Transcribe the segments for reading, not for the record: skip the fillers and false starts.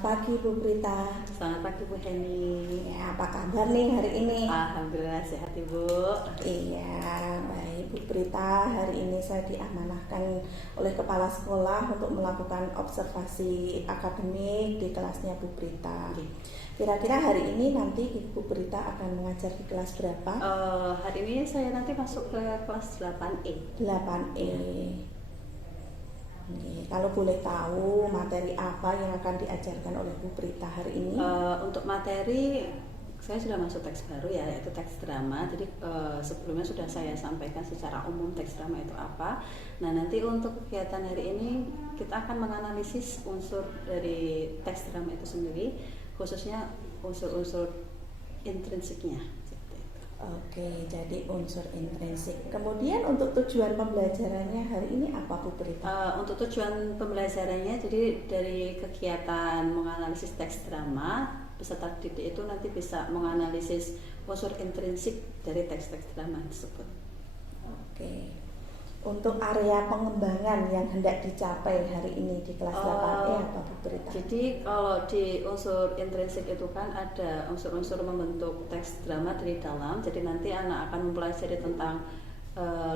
Selamat pagi Bu Prita. Selamat pagi Bu Heni. Ya, apa kabar nih hari ini? Alhamdulillah sehat Ibu. Iya, baik Bu Prita. Hari ini saya diamanahkan oleh kepala sekolah untuk melakukan observasi akademik di kelasnya Bu Prita. Kira-kira hari ini nanti Bu Prita akan mengajar di kelas berapa? Hari ini saya nanti masuk ke kelas 8E. 8E. Kalau boleh tahu materi apa yang akan diajarkan oleh Bu Prita hari ini? Untuk materi saya sudah masuk teks baru ya, yaitu teks drama. Jadi sebelumnya sudah saya sampaikan secara umum teks drama itu apa. Nah, nanti untuk kegiatan hari ini kita akan menganalisis unsur dari teks drama itu sendiri, khususnya unsur-unsur intrinsiknya. Oke, jadi unsur intrinsik. Kemudian untuk tujuan pembelajarannya hari ini apa Bu Prita? Untuk tujuan pembelajarannya, jadi dari kegiatan menganalisis teks drama, peserta didik itu nanti bisa menganalisis unsur intrinsik dari teks-teks drama tersebut. Oke. Untuk area pengembangan yang hendak dicapai hari ini di kelas 8E apa Bu Prita? Jadi kalau di unsur intrinsik itu kan ada unsur-unsur membentuk teks drama dari dalam. Jadi nanti anak akan mempelajari tentang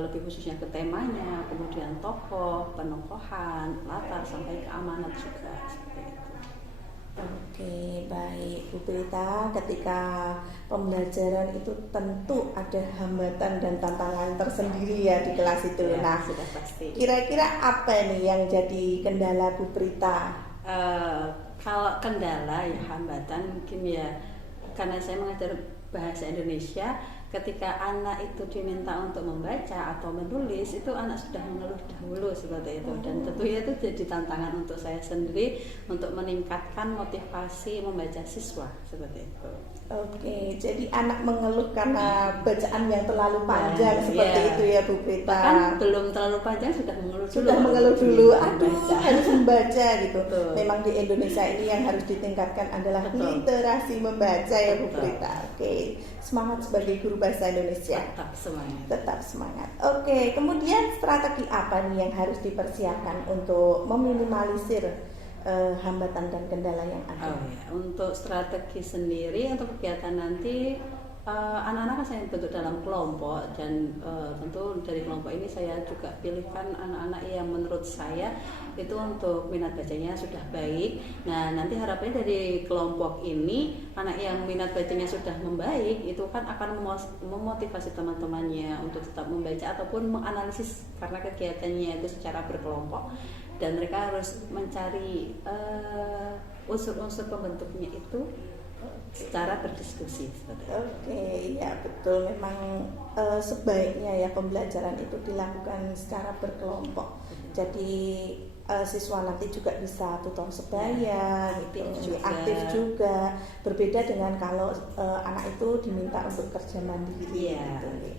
lebih khususnya ke temanya, kemudian tokoh, penokohan, latar sampai ke amanat juga seperti itu. Oke, baik Bu Prita, ketika pembelajaran itu tentu ada hambatan dan tantangan tersendiri ya di kelas itu. Ya, nah, sudah pasti. Kira-kira apa nih yang jadi kendala Bu Prita? Kalau kendala ya hambatan mungkin ya karena saya mengajar bahasa Indonesia, ketika anak itu diminta untuk membaca atau menulis itu anak sudah mengeluh dahulu seperti itu, dan tentunya itu jadi tantangan untuk saya sendiri untuk meningkatkan motivasi membaca siswa seperti itu. Oke, jadi anak mengeluh karena bacaan yang terlalu panjang seperti itu ya Bu Prita. Bahkan belum terlalu panjang sudah mengeluh dulu. Sudah mengeluh dulu, aduh membaca. harus membaca gitu. Betul. Memang di Indonesia ini yang harus ditingkatkan adalah literasi membaca ya Bu Prita. Oke, semangat sebagai guru bahasa Indonesia. Tetap semangat. Tetap semangat. Oke, kemudian strategi apa nih yang harus dipersiapkan untuk meminimalisir hambatan dan kendala yang ada? Untuk strategi sendiri untuk kegiatan nanti anak-anak kan saya bentuk dalam kelompok, dan tentu dari kelompok ini saya juga pilihkan anak-anak yang menurut saya itu untuk minat bacanya sudah baik. Nah, nanti harapannya dari kelompok ini anak yang minat bacanya sudah membaik itu kan akan memotivasi teman-temannya untuk tetap membaca ataupun menganalisis karena kegiatannya itu secara berkelompok, dan mereka harus mencari unsur-unsur pembentuknya itu secara berdiskusi seperti itu. Oke, ya betul. Memang sebaiknya ya pembelajaran itu dilakukan secara berkelompok. Jadi siswa nanti juga bisa tutor sebaya, aktif juga. Berbeda dengan kalau anak itu diminta untuk kerja mandiri. Gitu.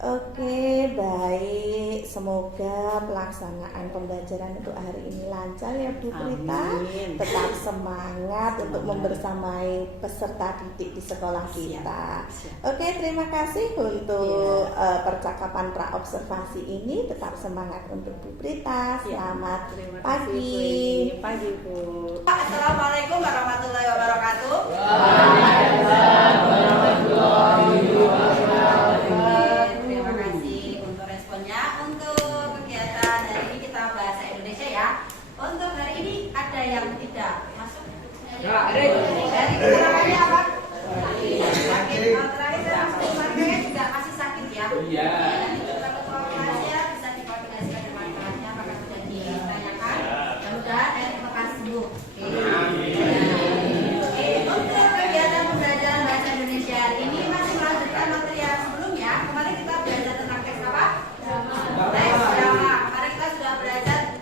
Oke, baik. Semoga pelaksanaan pembelajaran untuk hari ini lancar ya Bu Prita. Tetap semangat untuk membersamai peserta didik di sekolah kita. Oke, terima kasih untuk percakapan praobservasi ini. Tetap semangat untuk Bu Prita. Selamat pagi. Pagi Bu. Assalamualaikum warahmatullahi wabarakatuh. Waalaikumsalam warahmatullahi wabarakatuh. Terima kasih untuk responnya. Untuk kegiatan hari ini kita bahasa Indonesia ya. Untuk hari ini ada yang tidak masuk. Dari keterangannya apa? Sakit. Terakhir saya langsung pakai juga masih sakit ya. Iya. Nanti kita koordinasinya bisa dikoordinasikan dengan kelasnya apakah sudah ditanyakan. Mudah-mudahan lekas sembuh. Oke, untuk kegiatan pembelajaran bahasa Indonesia hari ini masih melanjutkan materi yang sebelumnya. Kemarin kita belajar tentang teks apa? Teks drama. Kemarin kita sudah belajar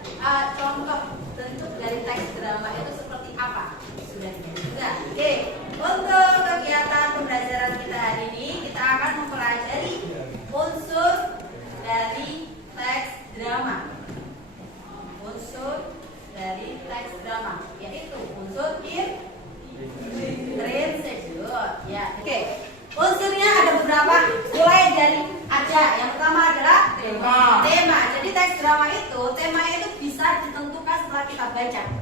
contoh bentuk dari teks drama itu seperti apa. Sudah. Oke, untuk kegiatan pembelajaran kita hari ini kita akan mempelajari unsur dari teks drama. Unsur dari teks drama yaitu unsur intrinsik. Ya, oke. Unsurnya ada beberapa, mulai dari ada yang pertama adalah tema. Jadi teks drama itu temanya itu bisa ditentukan setelah kita baca.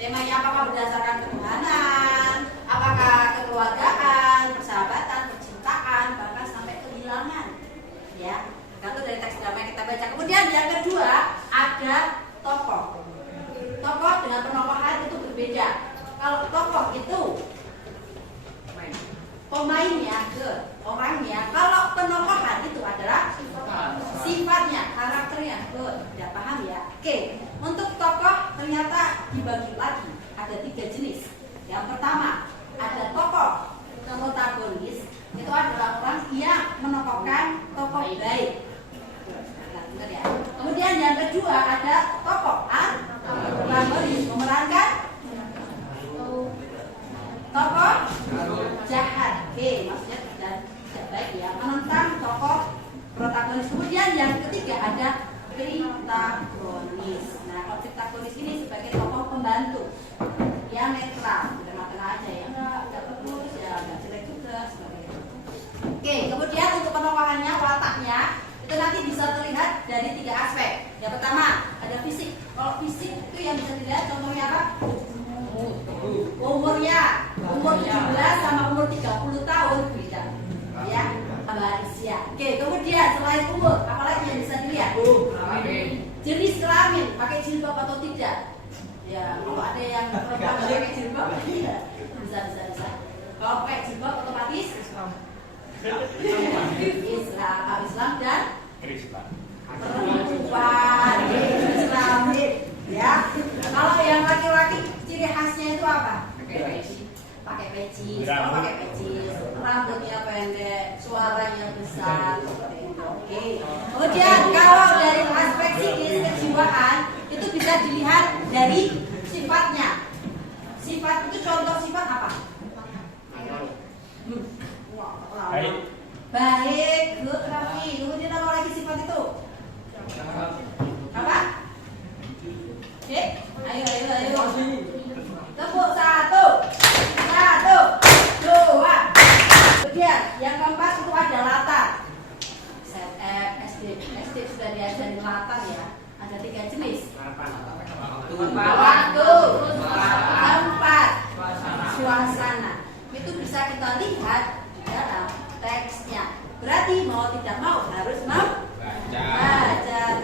Temanya apakah berdasarkan ketuhanan, apakah kekeluargaan, persahabatan, percintaan, bahkan sampai kehilangan. Ya, itu dari teks drama yang kita baca. Kemudian yang kedua ada tokoh. Tokoh dengan penokohan itu berbeda. Kalau tokoh itu pemainnya, orangnya. Kalau penokohan itu adalah sifatnya, karakternya. Udah paham ya? Oke. Untuk tokoh ternyata dibagi lagi. Ada 3 jenis. Yang pertama ada tokoh protagonis. Itu adalah orang yang menokohkan tokoh baik. Nah, ya. Kemudian yang kedua ada tokoh antagonis, memerankan tokoh jahat. Oke, maksudnya tidak baik ya, menentang tokoh protagonis. Kemudian yang ketiga ada pritagonis. Nah, kalau pritagonis ini sebagai tokoh pembantu yang netral, tengah-tengah aja ya, nggak bagus ya, nggak jelek juga sebagainya. Oke, kemudian untuk penokohannya, wataknya itu nanti bisa terlihat dari 3 aspek. Yang pertama ada fisik. Kalau fisik itu yang bisa dilihat contohnya apa? Umurnya, umur 17 sama umur 30 tahun beda. Ya, tambah usia. Oke, kemudian selain umur, apalagi yang bisa dilihat? Jenis kelamin, pakai jilbab atau tidak? Ya, kalau ada yang perempuan pakai jilbab, bisa. Kalau pakai jilbab otomatis Islam dan perempuan Islam. Ya, kalau yang laki-laki ciri khasnya itu apa? Pakai peci, pakai peci, rambutnya pendek, suaranya besar. Oke. Kemudian kalau dari aspek psikis kejiwaan itu bisa dilihat dari sifatnya. Sifat itu contoh sifat apa? Baik, good, rapi. Kemudian apa lagi sifat itu? Apa? Oke, ayo. Tepuk 1, 2. Kemudian yang keempat itu ada latar. SD sudah diajarin latar ya. Ada 3 jenis. Waktu, tempat, suasana. Itu bisa kita lihat di dalam teksnya. Berarti mau tidak mau harus baca,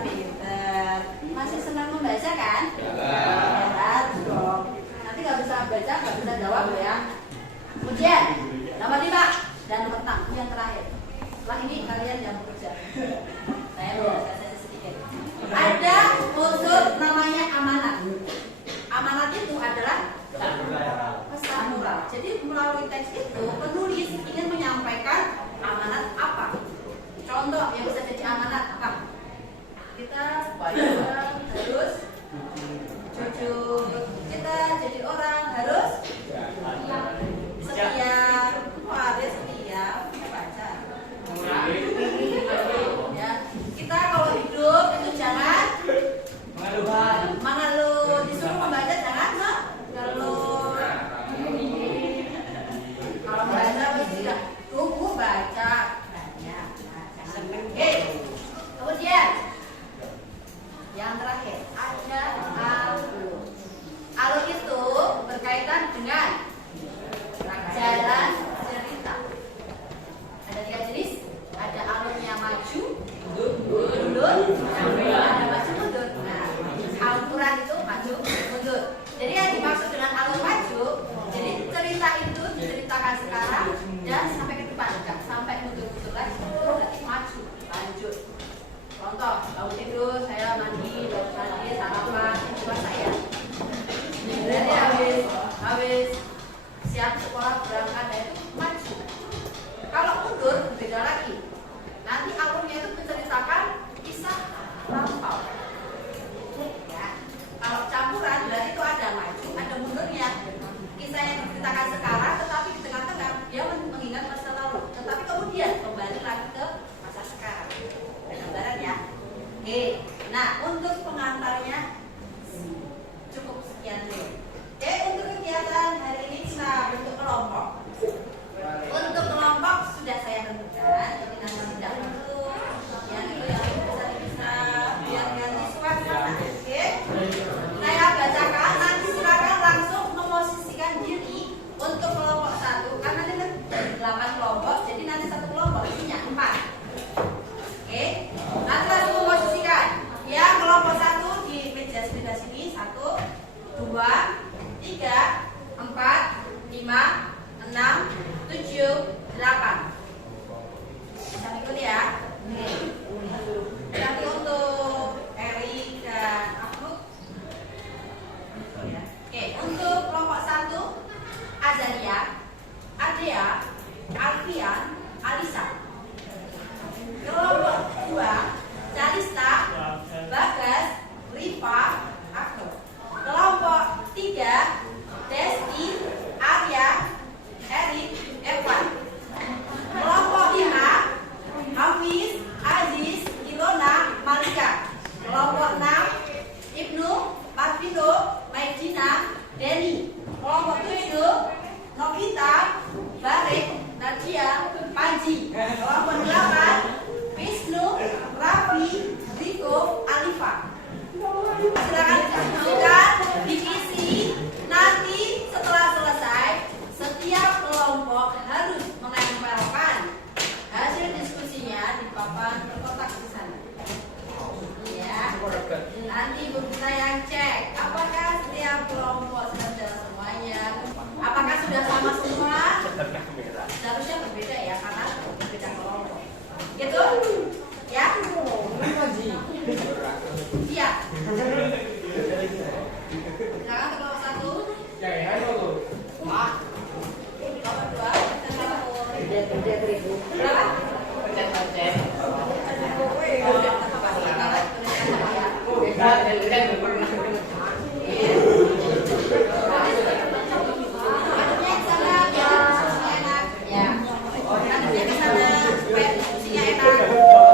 pinter. Masih senang membaca kan? Harus dong. Nanti nggak bisa baca, nggak bisa jawab ya. Kemudian nomor 5 dan nomor 6 yang terakhir. Setelah ini kalian yang bekerja. Saya menjelaskan saja sedikit. Ada unsur namanya amanat. Amanat itu adalah pesan moral. Jadi melalui teks itu penulis ingin menyampaikan amanat apa? Contoh yang bisa jadi amanat apa? Kita harus jujur. Kita jadi orang harus setia. Harus setia. Baca. Ya. Kita kalau hidup itu jangan mengeluh. Disuruh membaca jangan mengeluh. Kalau membaca tidak tunggu baca banyak. Oke. Kemudian yang terakhir ada alur. Alur itu berkaitan dengan jalan cerita. Ada 3 jenis. Ada alurnya maju, mundur, ada maju mundur. Nah, Al-Quran itu maju mundur. Jadi yang dimaksud dengan alur maju, jadi cerita itu diceritakan sekarang dan sampai ke depan, enggak sampai mundur-mundur lagi. Itu berarti maju, lanjut. Contoh, bangun tidur, saya mandi, sarapan, coba saya. Jadi habis siap sekolah berangkat, itu maju. Kalau mundur beda lagi. Nanti alurnya itu menceritakan kisah lampau. Ya. Kalau campuran berarti itu ada maju, ada mundurnya. Kisah yang diceritakan sekarang, tetapi di tengah-tengah dia mengingat masa lalu. Tetapi kemudian kembali lagi ke masa sekarang. Ada gambaran ya. Oke. Nah, untuk pengantarnya cukup sekian dulu. Oke, untuk kegiatan hari ini kita bentuk kelompok. Untuk kelompok sudah saya tentukan, jadi nama tidak perlu yang itu yang bisa biar ganti suasana. Oke, saya bacakan, nanti silakan Silakan kelompok 1. Kelompok 2.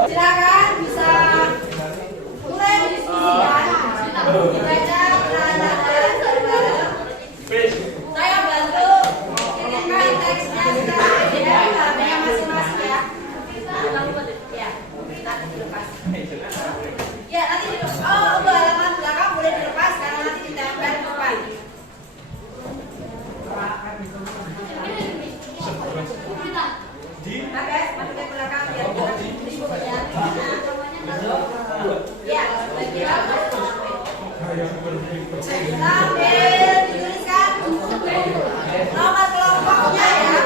Silakan bisa mulai diskusikan. Baca saya bantu kirimkan teksnya sekarang ya HP-nya masing-masing ya. Ya, nanti dilepas. Ya, nanti dilepas. Oh, untuk halaman belakang boleh dilepas karena nanti ditempel di depan. Oke, masuk ke belakang biar bukunya. Ya, sambil dituliskan nomor kelompoknya ya.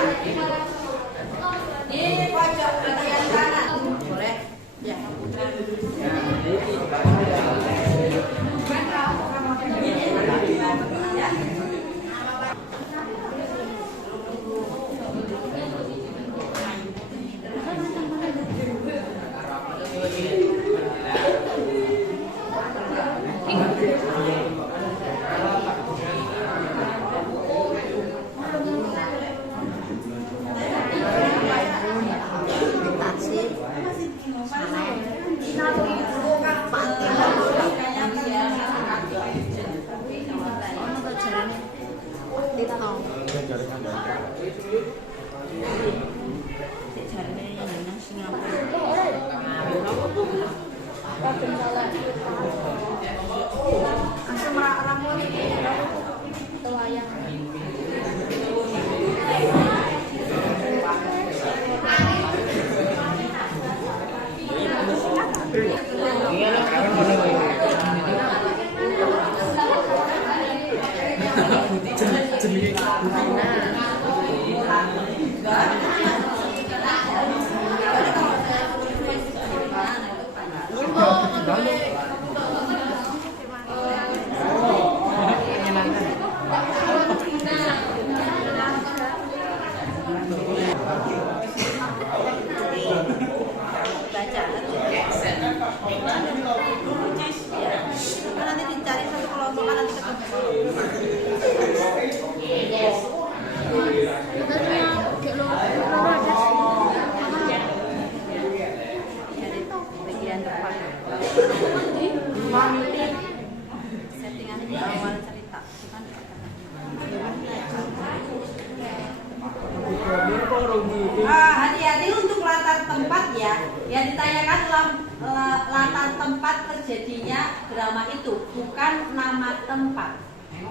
Di pojok bagian kanan. Boleh? Ya. Nanti dicari satu kelompok nanti bagian depan. Settingan di awal cerita. Hati-hati untuk latar tempat ya. Yang ditanyakan latar tempat terjadinya drama itu, bukan nama tempat. Ya.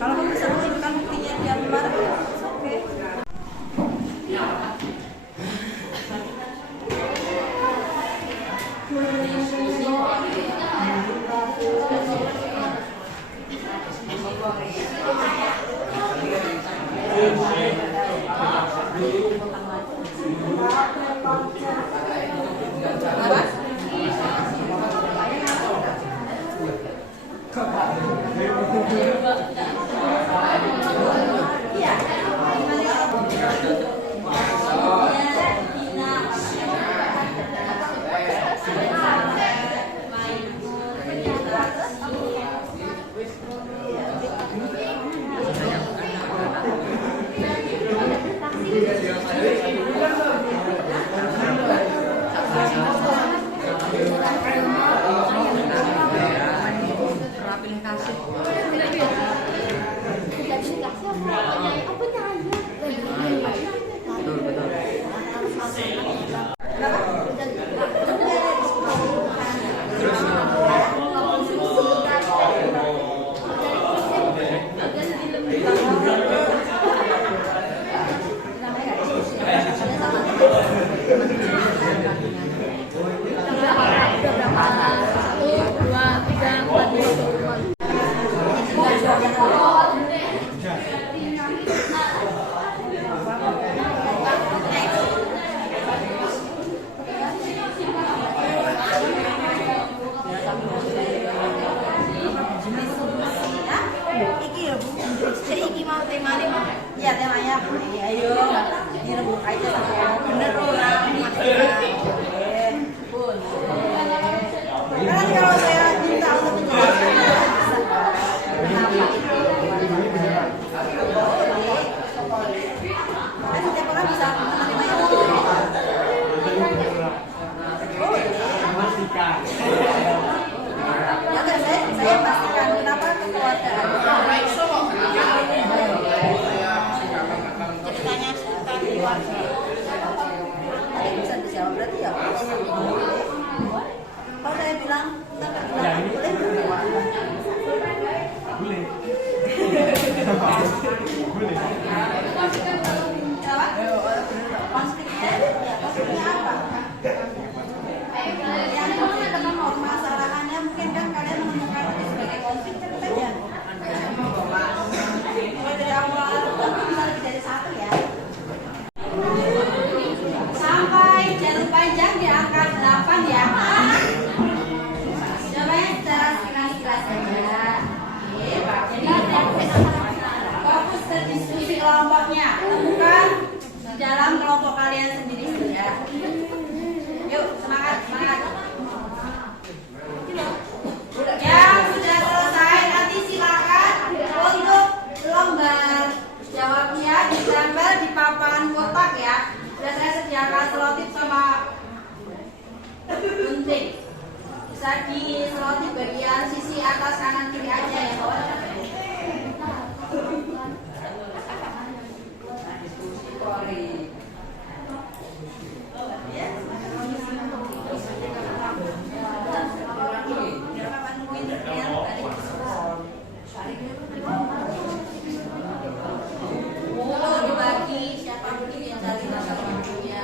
Kalau kamu bisa menunjukkan buktinya di gambar, oke. Iya. Iya temanya, ayo direbut aja sama bener orang. Kan kalau saya minta untuk menjelaskan kan setiap orang bisa menerima itu. Ya kan saya pastikan kenapa kekeluargaan ceritanya seputar keluarga. Tadi bisa dijawab berarti ya. Kalau saya bilang nggak boleh. Konfliknya apa? Yang dengan permasalahannya mungkin kan kalian menemukan itu sebagai konflik saja. Mulai dari awal bisa lebih dari satu ya. Sampai jalur panjang di angka 8 ya. Jawabannya secara sekilas saja. Jadi fokus ke diskusi kelompoknya. Temukan di dalam kelompok kalian sendiri saja. Yuk, semangat. Yang sudah selesai nanti silakan untuk lembar jawabnya ditempel di papan kotak ya. Sudah saya sediakan selotip sama gunting. Bisa diselotip bagian sisi atas kanan kiri aja ya bawah. Dibagi siapa mungkin yang cari rasa waktunya.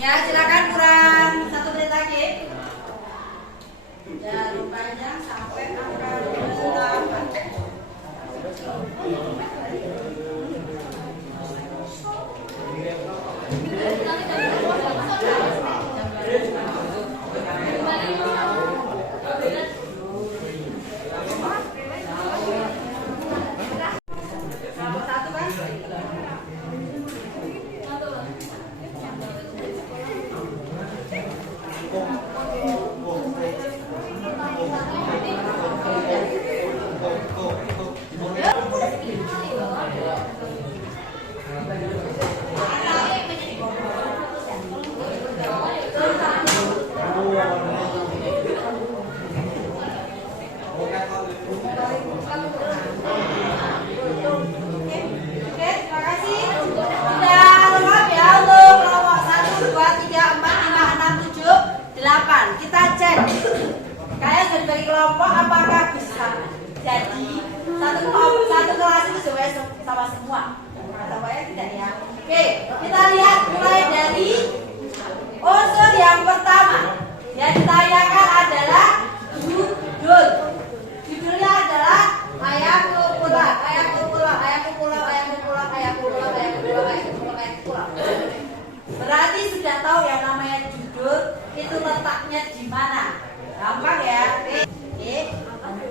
Ya, silakan kurang 1 menit lagi. Dan panjang sampai angka 28. Kita cek kalian sudah dibagi kelompok apakah bisa jadi satu kelas itu sama semua atau tidak ya. Oke, kita lihat mulai dari unsur yang pertama yang ditanyakan adalah judul. Judulnya adalah ayahku pulang, ayahku pulang, ayahku pulang, ayahku pulang, ayahku pulang, ayahku pulang, ayahku pulang, ayahku pulang. Berarti sudah tahu yang namanya judul itu letaknya di mana. Gampang ya. Oke.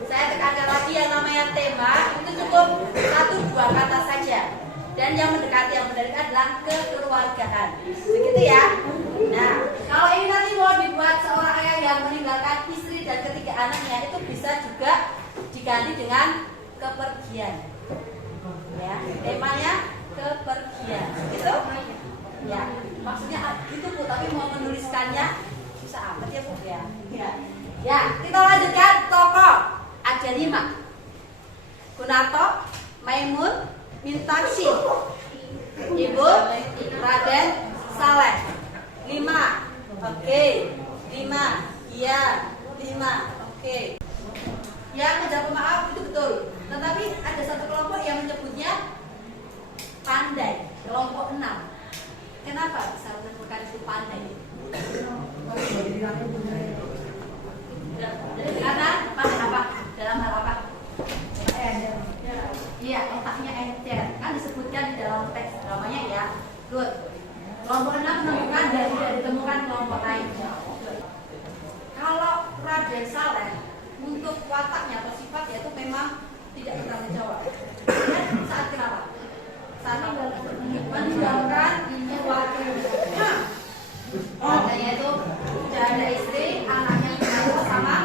Saya tekankan lagi yang namanya tema itu cukup 1-2 kata saja. Dan yang mendekati yang benar adalah kekeluargaan. Begitu ya. Nah, kalau ini nanti mau dibuat seorang ayah yang meninggalkan istri dan ketiga anaknya itu bisa juga diganti dengan kepergian. Ya, temanya kepergian. Gitu? Ya, maksudnya gitu Bu, tapi mau menuliskannya susah amat ya Bu ya. Ya, kita lanjutkan tokoh. Ada 5. Gunato, Maimun, Mintaksi, Ibu, Raden, Saleh. 5. Oke. 5. Iya, 5. Oke. Yang menjawab maaf itu betul. Tetapi ada satu kelompok yang menyebutnya pandai, kelompok 6. Kenapa bisa menyebutkan itu pandai? Karena pandai apa? Dalam hal apa? Iya, otaknya encer. Kan disebutkan di dalam teks dramanya ya. Good. Kelompok 6 menemukan dan tidak ditemukan kelompok lain. Kalau Raden Saleh untuk wataknya atau sifatnya itu memang tidak bertanggung jawab. Dan saat kenapa? Saat meninggalkan keluarga. Katanya itu sudah ada istri, anaknya Gunato sama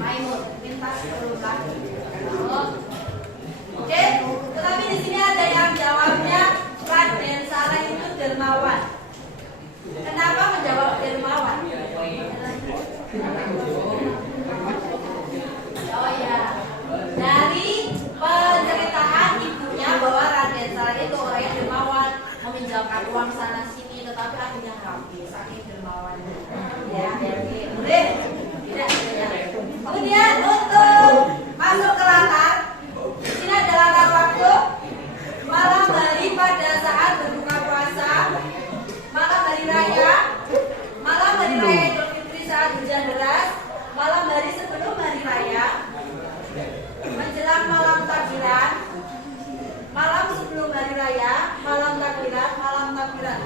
Maimun. Minta berulang. Oke, tetapi di sini ada yang jawabnya Raden Saleh itu dermawan. Kenapa menjawab dermawan? Oh ya, dari penceritaan ibunya bahwa Raden Saleh itu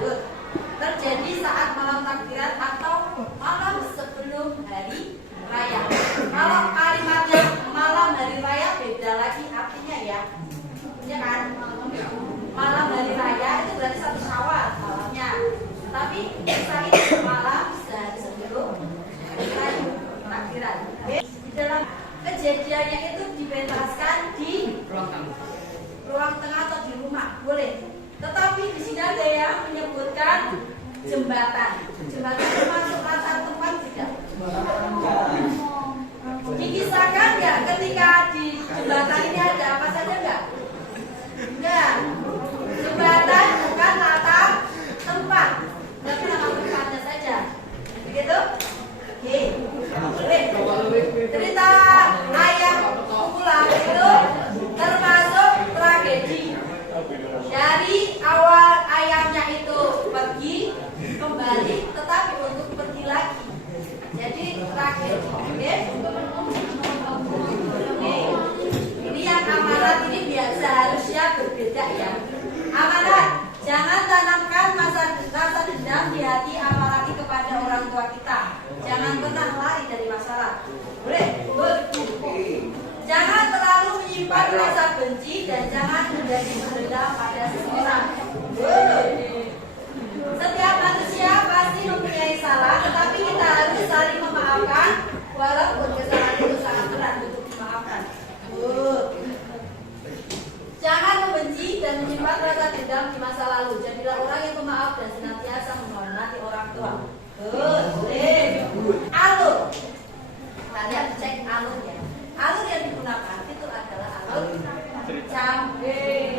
Good. Terjadi saat malam takbiran atau malam sebelum hari raya. Kalau kalimatnya malam hari raya beda lagi artinya ya. Ya kan? Malam hari raya itu berarti 1 Syawal malamnya. Tapi bisa ini malam sehari sebelum hari raya takbiran. Di dalam kejadiannya itu dipentaskan di ruang tengah atau di rumah, boleh. Tetapi di sini ada yang menyebutkan jembatan. Jembatan termasuk latar tempat tidak? Dikisahkan nggak ketika di jembatan ini ada apa saja nggak? Enggak. Jembatan bukan latar tempat, tapi nama tempatnya saja. Begitu? Oke. Boleh. Cerita ayam pulang itu termasuk tragedi. Dari awal ayamnya itu pergi, kembali, tetapi untuk pergi lagi. Jadi tragedi. Oke. Ini yang amanat ini biasa harusnya berbeda ya. Amanat, jangan tanamkan rasa dendam di hati apalagi kepada orang tua kita. Jangan pernah lari dari masalah. Boleh? Jangan terlalu menyimpan rasa benci dan jangan menjadi dendam pada seseorang. Setiap manusia pasti mempunyai salah, tetapi kita harus saling memaafkan walaupun kesalahan itu sangat berat untuk dimaafkan. Jangan membenci dan menyimpan rasa dendam di masa lalu. Jadilah orang yang pemaaf dan senantiasa menghormati orang tua. Boleh. Alur. Kalian cek alur ya. Alur yang digunakan itu adalah alur campuran.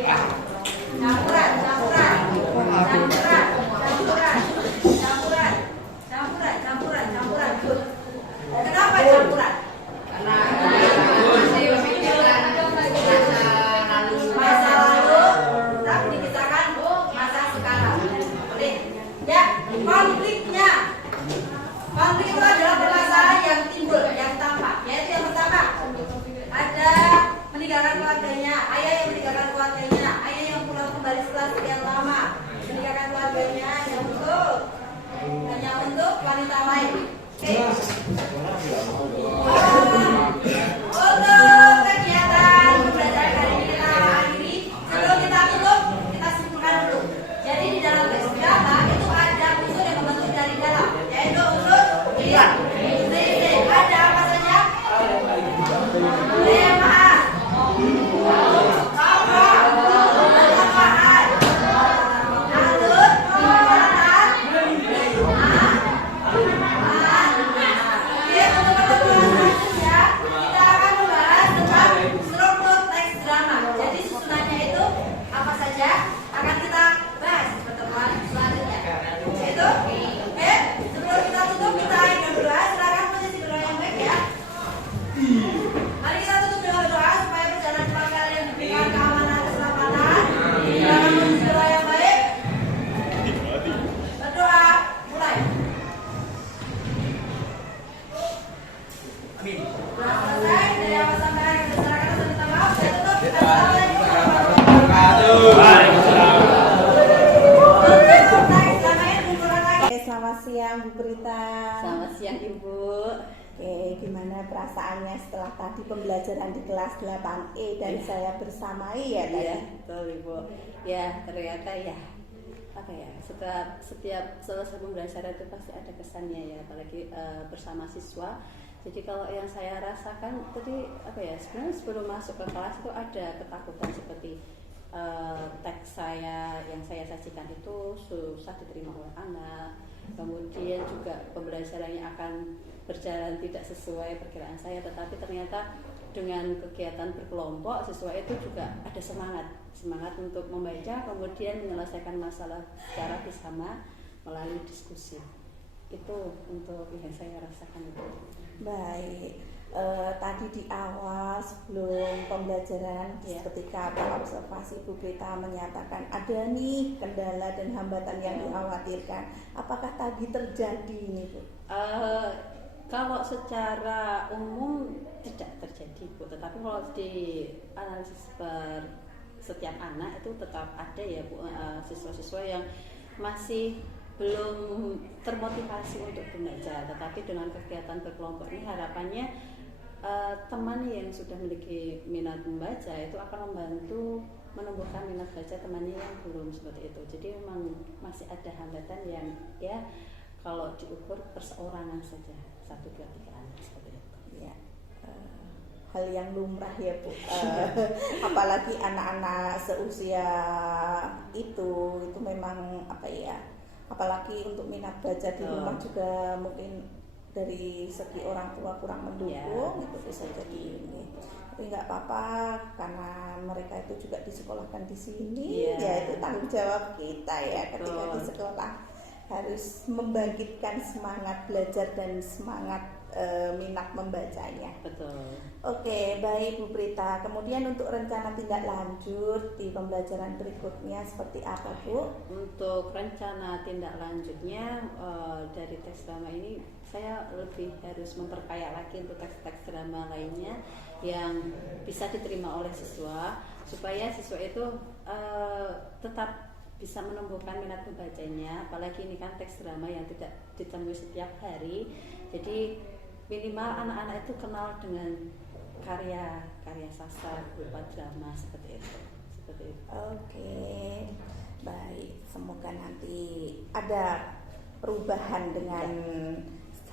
Kenapa campuran? Karena masa lalu, tapi dikisahkan masa sekarang. Boleh? Ya, konfliknya. Konflik itu adalah permasalahan yang timbul, yang tampak. Yaitu yang pertama, ada meninggalkan keluarganya, ayah yang meninggalkan keluarganya, ayah yang pulang kembali setelah sekian lama, meninggalkan keluarganya hanya untuk wanita lain. Oke. Untuk kegiatan pembelajaran hari ini kita akhiri. Sebelum kita tutup, kita simpulkan dulu. Jadi di dalam teks drama itu ada unsur yang membentuk dari dalam, yaitu unsur lihat. Ada apa saja? Tema, mari kita tutup dengan doa supaya perjalanan pulang kalian diberikan keamanan, keselamatan, dalam menuju doa yang baik. Berdoa, mulai. Amin. Sudah selesai dari awal sampai akhir masyarakat sudah minta maaf. Saya tutup. Assalamualaikum warahmatullahi Oke, selamat siang Bu Prita. Selamat siang Ibu. Oke, gimana perasaannya setelah tadi pembelajaran di kelas 8E dan saya bersamai ya tadi? Iya, betul Ibu. Ya, ternyata ya apa ya, setiap selesai pembelajaran itu pasti ada kesannya ya, apalagi bersama siswa. Jadi kalau yang saya rasakan tadi apa ya, sebenarnya sebelum masuk ke kelas itu ada ketakutan seperti teks saya yang saya sajikan itu susah diterima oleh anak, kemudian juga pembelajarannya akan berjalan tidak sesuai perkiraan saya, tetapi ternyata dengan kegiatan berkelompok siswa itu juga ada semangat untuk membaca, kemudian menyelesaikan masalah secara bersama melalui diskusi. Itu untuk yang saya rasakan itu. Baik, tadi di awal sebelum pembelajaran Ya. ketika Pak observasi Bu Prita menyatakan ada nih kendala dan hambatan yang dikhawatirkan. Apakah tadi terjadi ini Bu? Kalau secara umum tidak terjadi Bu, tetapi kalau di analisis per setiap anak itu tetap ada ya Bu, siswa-siswa yang masih belum termotivasi untuk membaca, tetapi dengan kegiatan berkelompok ini harapannya teman yang sudah memiliki minat membaca itu akan membantu menumbuhkan minat baca temannya yang belum seperti itu. Jadi memang masih ada hambatan yang ya kalau diukur perseorangan saja 1, 2, 3 anak seperti itu. Ya, hal yang lumrah ya Bu. Apalagi anak-anak seusia itu memang apa ya? Apalagi untuk minat baca di rumah juga mungkin dari segi orang tua kurang mendukung, itu bisa jadi ini. Tapi nggak apa-apa karena mereka itu juga disekolahkan di sini, ya itu tanggung jawab kita ya ketika di sekolah harus membangkitkan semangat belajar dan semangat minat membacanya. Betul. Oke, baik Bu Prita. Kemudian untuk rencana tindak lanjut di pembelajaran berikutnya seperti apa Bu? Untuk rencana tindak lanjutnya dari teks drama ini saya lebih harus memperkaya lagi untuk teks-teks drama lainnya yang bisa diterima oleh siswa supaya siswa itu tetap bisa menumbuhkan minat membacanya. Apalagi ini kan teks drama yang tidak ditemui setiap hari, jadi minimal anak-anak itu kenal dengan karya sastra berupa drama seperti itu. Oke, baik. Semoga nanti ada perubahan dengan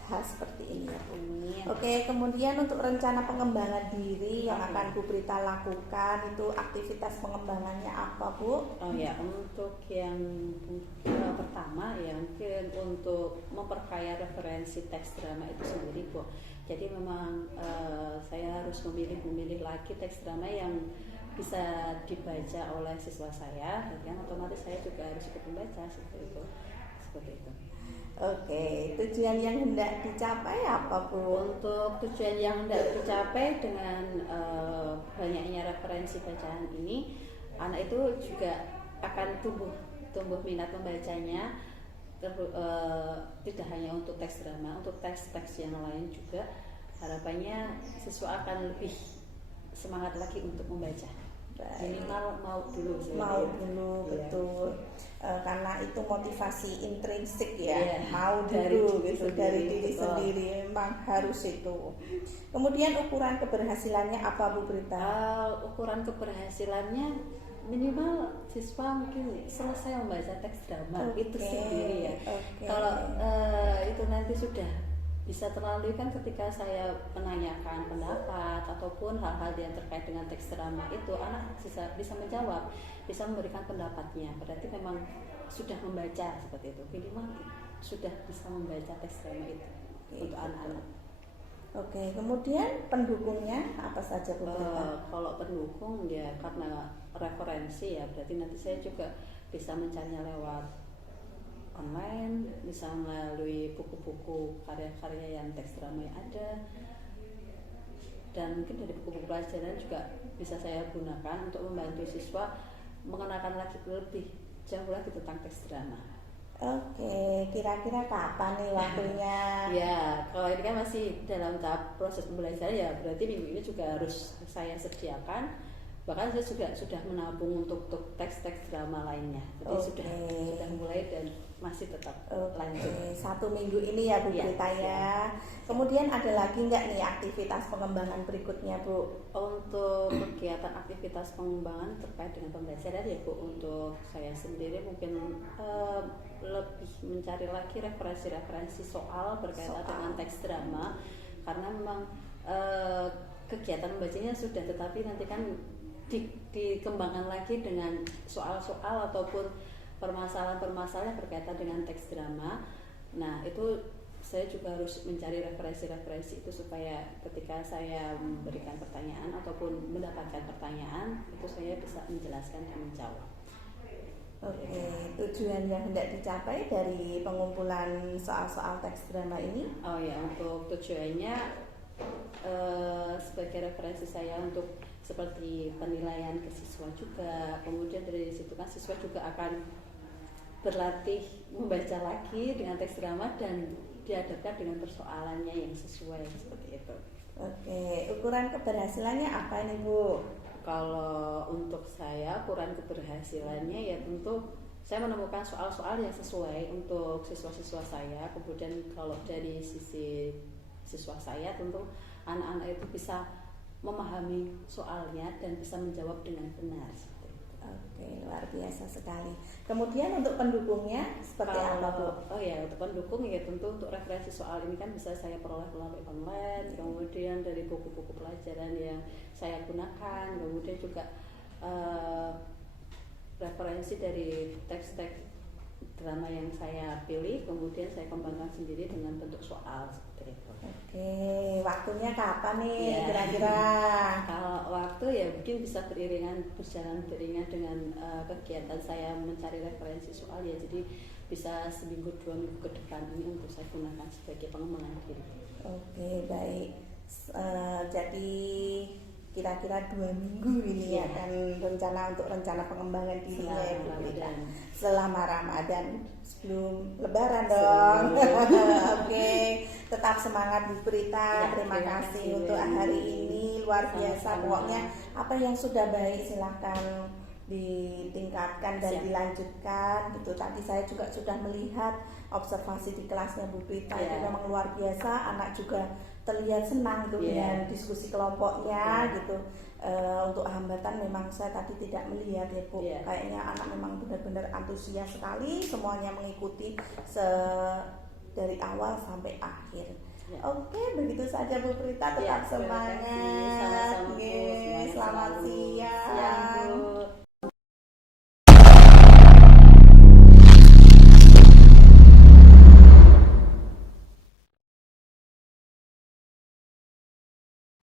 hal seperti ini ya Bu. Oke, kemudian untuk rencana pengembangan diri yang akan Bu Prita lakukan itu aktivitas pengembangannya apa Bu? Oh ya, untuk yang pertama ya mungkin untuk memperkaya referensi teks drama itu sendiri Bu. Jadi memang saya harus memilih lagi teks drama yang bisa dibaca oleh siswa saya, yang otomatis saya juga harus ikut membaca seperti itu. Oke, tujuan yang hendak dicapai apa Bu? Untuk tujuan yang hendak dicapai dengan banyaknya referensi bacaan ini, anak itu juga akan tumbuh minat membacanya. Tidak hanya untuk teks drama, untuk teks-teks yang lain juga harapannya siswa akan lebih semangat lagi untuk membaca. Minimal mau dulu betul. Karena itu motivasi intrinsik ya, mau dari dulu diri gitu sendiri, dari diri betul. sendiri, memang harus itu. Kemudian ukuran keberhasilannya apa Bu Prita? Ukuran keberhasilannya minimal siswa mungkin selesai membaca teks drama itu sendiri ya. Kalau itu nanti sudah bisa terlalui kan ketika saya menanyakan pendapat ataupun hal-hal yang terkait dengan teks drama itu, anak bisa menjawab, bisa memberikan pendapatnya, berarti memang sudah membaca seperti itu, minimal sudah bisa membaca teks drama itu untuk anak-anak. Oke, kemudian pendukungnya apa saja Bu Prita? Kalau pendukung ya karena referensi ya, berarti nanti saya juga bisa mencarinya lewat online, bisa melalui buku-buku karya-karya yang teks drama yang ada, dan mungkin dari buku-buku pelajaran juga bisa saya gunakan untuk membantu siswa mengenalkan lagi lebih jauh lagi tentang teks drama. Oke, kira-kira kapan nih waktunya? Ya, kalau ini kan masih dalam tahap proses pembelajaran ya, berarti minggu ini juga harus saya sediakan. Bahkan saya juga sudah menabung untuk teks-teks drama lainnya. Jadi sudah mulai dan masih tetap lanjut. 1 minggu ini ya Bu Prita ya. Kemudian ada lagi nggak nih aktivitas pengembangan berikutnya Bu? Untuk kegiatan aktivitas pengembangan terkait dengan pembelajaran ya Bu, untuk saya sendiri mungkin lebih mencari lagi referensi soal berkaitan dengan teks drama, karena memang kegiatan membacanya sudah, tetapi nanti kan dikembangkan lagi dengan soal-soal ataupun permasalahan-permasalahan berkaitan dengan teks drama. Nah itu saya juga harus mencari referensi-referensi itu supaya ketika saya memberikan pertanyaan ataupun mendapatkan pertanyaan itu saya bisa menjelaskan dan menjawab. Oke, tujuan yang hendak dicapai dari pengumpulan soal-soal teks drama ini? Oh ya, untuk tujuannya sebagai referensi saya untuk seperti penilaian ke siswa juga, kemudian dari situ kan siswa juga akan berlatih membaca lagi dengan teks drama dan dihadapkan dengan persoalannya yang sesuai seperti itu. Oke, ukuran keberhasilannya apa ini Bu? Kalau untuk saya ukuran keberhasilannya ya tentu saya menemukan soal-soal yang sesuai untuk siswa-siswa saya. Kemudian kalau dari sisi siswa saya, tentu anak-anak itu bisa memahami soalnya dan bisa menjawab dengan benar. Oke, luar biasa sekali. Kemudian untuk pendukungnya seperti apa, Bu? Oh ya, untuk pendukung ya tentu untuk referensi soal ini kan bisa saya peroleh melalui online, kemudian dari buku-buku pelajaran yang saya gunakan, kemudian juga referensi dari teks-teks drama yang saya pilih, kemudian saya kembangkan sendiri dengan bentuk soal seperti itu. Oke, waktunya kapan nih Ya. kira-kira? Kalau waktu ya mungkin bisa berjalan beriringan dengan kegiatan saya mencari referensi soal ya, jadi bisa seminggu 2 minggu ke depan ini untuk saya gunakan sebagai pengembangan diri. Oke, baik. Jadi kira-kira 2 minggu ini Ya. akan rencana pengembangan dirinya ya, Bu Prita. Ramadan. Selama Ramadan, sebelum Lebaran Sebelum dong. Oke, tetap semangat Bu Prita. Ya, Terima terima kasih kasih, untuk Bu. hari ini, luar biasa. Sama-sama. Pokoknya apa yang sudah baik silahkan ditingkatkan dan Siap. dilanjutkan gitu. Tadi saya juga sudah melihat observasi di kelasnya Bu Prita, itu Ya. memang luar biasa. Anak juga terlihat senang gitu Ya. dengan diskusi kelompoknya Ya. gitu. Untuk hambatan memang saya tadi tidak melihat ya, Bu. Ya. Kayaknya anak memang benar-benar antusias sekali, semuanya mengikuti dari awal sampai akhir. Ya. Oke, begitu saja Bu Prita, tetap Ya, terima kasih. semangat. Sama-sama, Bu. Oke, Semangat selamat selalu. siang. Siang, Bu.